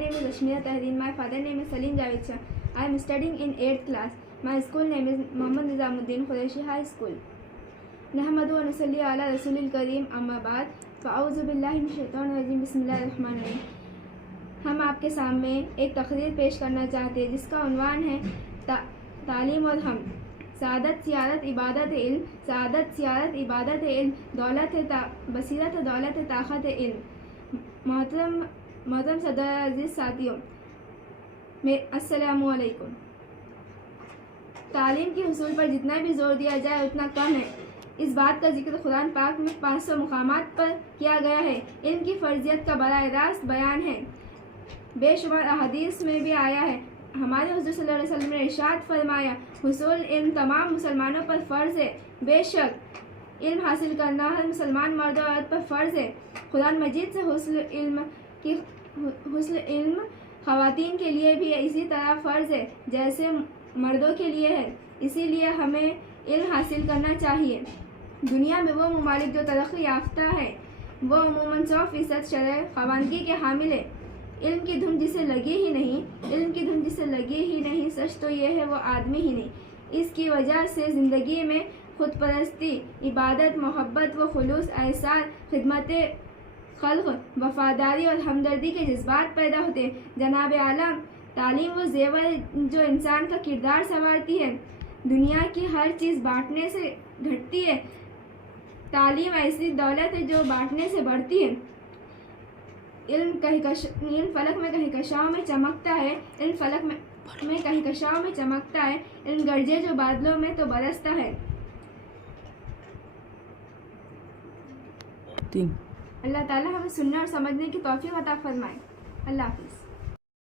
name is Ashmira Tahreen. My father name is Salim Javed Shah. I am studying in 8th class. My school name is Muhammad Nizamuddin Qureshi High School. नहमदु व नसल्ली अला रसूलिल करीम अम्मा बाद फ़अऊज़ु बिल्लाहि मिनश शैतानिर रजीम बिस्मिल्लाहिर रहमानिर रहीम। हम आपके सामने एक तकरीर पेश करना चाहते हैं जिसका उन्वान है तालीम और हम। सादत सियारत इबादत इल्म, सादत सियारत इबादत इल्म, दौलत बसीरत दौलत ताकत इल्म। मोहतरम सदर अजीज़ साथियों, अस्सलामु अलैकुम। तालीम के हुसूल पर जितना भी जोर दिया जाए उतना कम है। इस बात का जिक्र कुरान पाक में 500 मुकामात पर किया गया है। इल्म की फ़र्जियत का बराह रास्त बयान है। बेशुमार अहादीस में भी आया है। हमारे हुज़ूर सल्लल्लाहु अलैहि वसल्लम ने इरशाद फरमाया, हुसूल इल्म तमाम मुसलमानों पर फ़र्ज़ है। बेशक इल्म हासिल करना हर मुसलमान मर्द और औरत पर फ़र्ज़ है। कुरान मजीद से हुस्न इल्म ख़वातीन के लिए भी इसी तरह फ़र्ज़ है जैसे मर्दों के लिए है। इसीलिए हमें इल्म हासिल करना चाहिए। दुनिया में वो ममालिक जो तरक्की याफ्ता है वो अमूमन 100% शरअ ख़वानगी के हामिल है। इल्म की धुन जिसे लगी ही नहीं, सच तो ये है वो आदमी ही नहीं। इसकी वजह से ज़िंदगी में खुद परस्ती, इबादत, मोहब्बत व खुलूस, एहसास, खिदमत खल्क़, वफ़ादारी और हमदर्दी के जज्बात पैदा होते हैं। जनाब आलम, तालीम वो ज़ेवर है जो इंसान का किरदार संवारती है। दुनिया की हर चीज़ बांटने से घटती है, तालीम ऐसी दौलत है जो बांटने से बढ़ती है। इल्म फलक में कहकशाओं में चमकता है, इल्म फलक में कहकशाओं में चमकता है, इल्म गरजे जो बादलों में तो बरसता है। अल्लाह ताला हमें सुनने और समझने की तौफीक अता फरमाए। अल्लाह हाफ़िज़।